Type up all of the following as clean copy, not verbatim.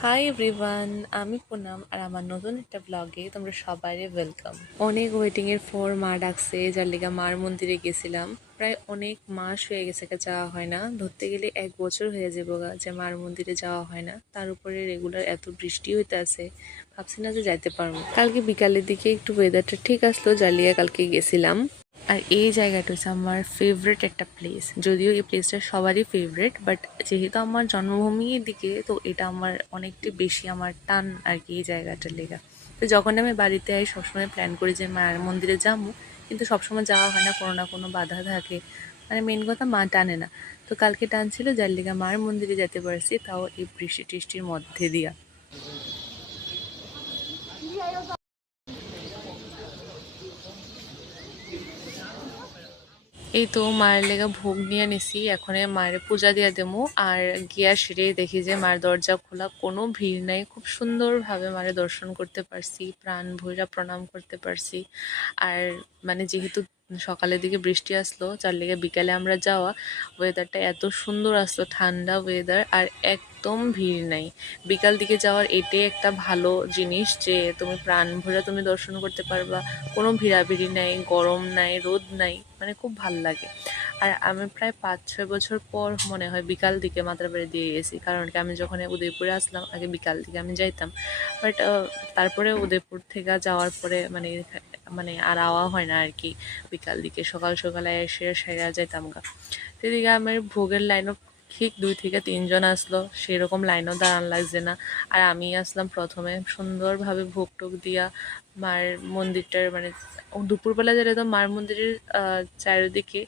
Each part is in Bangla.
হাই এভরিওয়ান, আমি পুনাম আর আমার নতুন একটা ব্লগে তোমরা সবাইরে ওয়েলকাম। অনেক ওয়েটিংয়ের পর মা ডাকছে, যার লিগা মার মন্দিরে গেছিলাম। প্রায় অনেক মাস হয়ে গেছে যাওয়া হয় না, ধরতে গেলে 1 বছর হয়ে যাবো যে মার মন্দিরে যাওয়া হয় না। তার উপরে রেগুলার এত বৃষ্টি হইতে আছে, ভাবছি না যে যাইতে পারবো। কালকে বিকালের দিকে একটু ওয়েদারটা ঠিক আসলো, যার লিগা কালকে গেছিলাম। আর এই জায়গাটা হচ্ছে আমার ফেভারিট একটা প্লেস, যদিও এই প্লেসটা সবারই ফেভারিট, বাট যেহেতু আমার জন্মভূমির দিকে, তো এটা আমার অনেকটা বেশি আমার টান আর কি এই জায়গাটার লেগা। তো যখন আমি বাড়িতে আই সবসময় প্ল্যান করি যে মায়ের মন্দিরে যাবো, কিন্তু সবসময় যাওয়া হয় না, কোনো না কোনো বাধা থাকে। মানে মেন কথা মা টানে না। তো কালকে টান ছিল, যার লিগা মার মন্দিরে যেতে পারছি, তাও এই বৃষ্টি টিষ্টির মধ্যে দিয়া। এই তো মায়ের লেগা ভোগ নিয়ে নিছি, এখন মায়ের পূজা দিয়ে দেবো। আর গিয়া সেরে দেখি যে মায়ের দরজা খোলা, কোনো ভিড় নাই, খুব সুন্দরভাবে মায়ের দর্শন করতে পারছি, প্রাণ ভৈরা প্রণাম করতে পারছি। আর মানে যেহেতু সকালের দিকে বৃষ্টি আসলো, যার লেগে বিকালে আমরা যাওয়া, ওয়েদারটা এত সুন্দর আসলো, ঠান্ডা ওয়েদার, আর একদম ভিড় নাই। বিকাল দিকে যাওয়ার এটাই একটা ভালো জিনিস যে তুমি প্রাণ ভরে তুমি দর্শন করতে পারবা, কোনো ভিড়াভিড়ি নাই, গরম নাই, রোদ নাই, মানে খুব ভাল লাগে। আর আমি প্রায় 5-6 বছর পর মনে হয় বিকাল দিকে মাতারবাড়ি দিয়ে গেছি, কারণ কি আমি যখন উদয়পুরে আসলাম আগে বিকাল দিকে আমি যাইতাম, বাট তারপরে উদয়পুর থেকে যাওয়ার পরে মানে মানে আর আওয়া হয় না আর কি। বিকাল দিকে সকাল সকালে এসে সেরা যাইতাম গা। সেদিকে আমার ভোগের লাইনও ঠিক 2 থেকে 3 জন আসলো, সেরকম লাইনও দাঁড়ান লাগছে না। আর আমি আসলাম প্রথমে, সুন্দরভাবে ভোগ টোক দিয়া মায়ের মন্দিরটার মানে দুপুরবেলা যেটা তো মার মন্দিরের চারিদিকে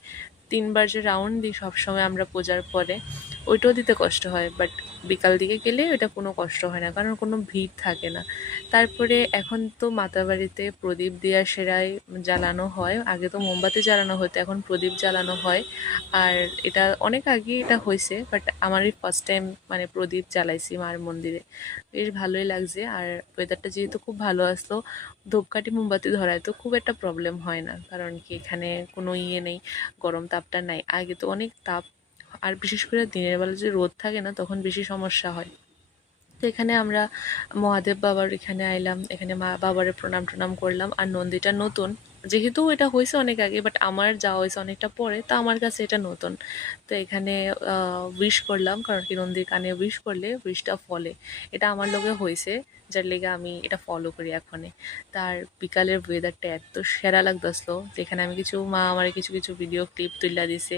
3বার যে রাউন্ড দিই সবসময় আমরা পূজার পরে, ওইটাও দিতে কষ্ট হয়, বাট বিকাল দিকে গেলে ওইটা কোনো কষ্ট হয় না, কারণ কোনো ভিড় থাকে না। তারপরে এখন তো মাতাবাড়িতে প্রদীপ দিয়া সেরাই জ্বালানো হয়, আগে তো মোমবাতি জ্বালানো হতো, এখন প্রদীপ জ্বালানো হয়। আর এটা অনেক আগে এটা হয়েছে, বাট আমারই ফার্স্ট টাইম মানে প্রদীপ জ্বালাইছি মার মন্দিরে, বেশ ভালোই লাগছে। আর ওয়েদারটা যেহেতু খুব ভালো আসলো, ধূপকাঠি মোমবাতি ধরায় তো খুব একটা প্রবলেম হয় না, কারণ কি এখানে কোনো ইয়ে নেই, গরম তাপটা নাই। আগে তো অনেক তাপ, আর বিশেষ করে দিনের বেলা যে রোদ থাকে না, তখন বেশি সমস্যা হয়। তো এখানে আমরা মহাদেব বাবার এখানে আইলাম, এখানে মা বাবারে প্রণাম টনাম করলাম। আর নন্দীটা নতুন, যেহেতু এটা হয়েছে অনেক আগে, বাট আমার যাওয়া হয়েছে অনেকটা পরে, তো আমার কাছে এটা নতুন। তো এখানে উইশ করলাম, কারণ কি নন্দীর কানে উইশ করলে উইশটা ফলে, এটা আমার লগে হয়েছে, যার লেগে আমি এটা ফলো করি এখনে। তার বিকালের ওয়েদারটা এত সেরা লাগতেছিল, যেখানে আমি কিছু মা আমার কিছু কিছু ভিডিও ক্লিপ তুলে দিছে,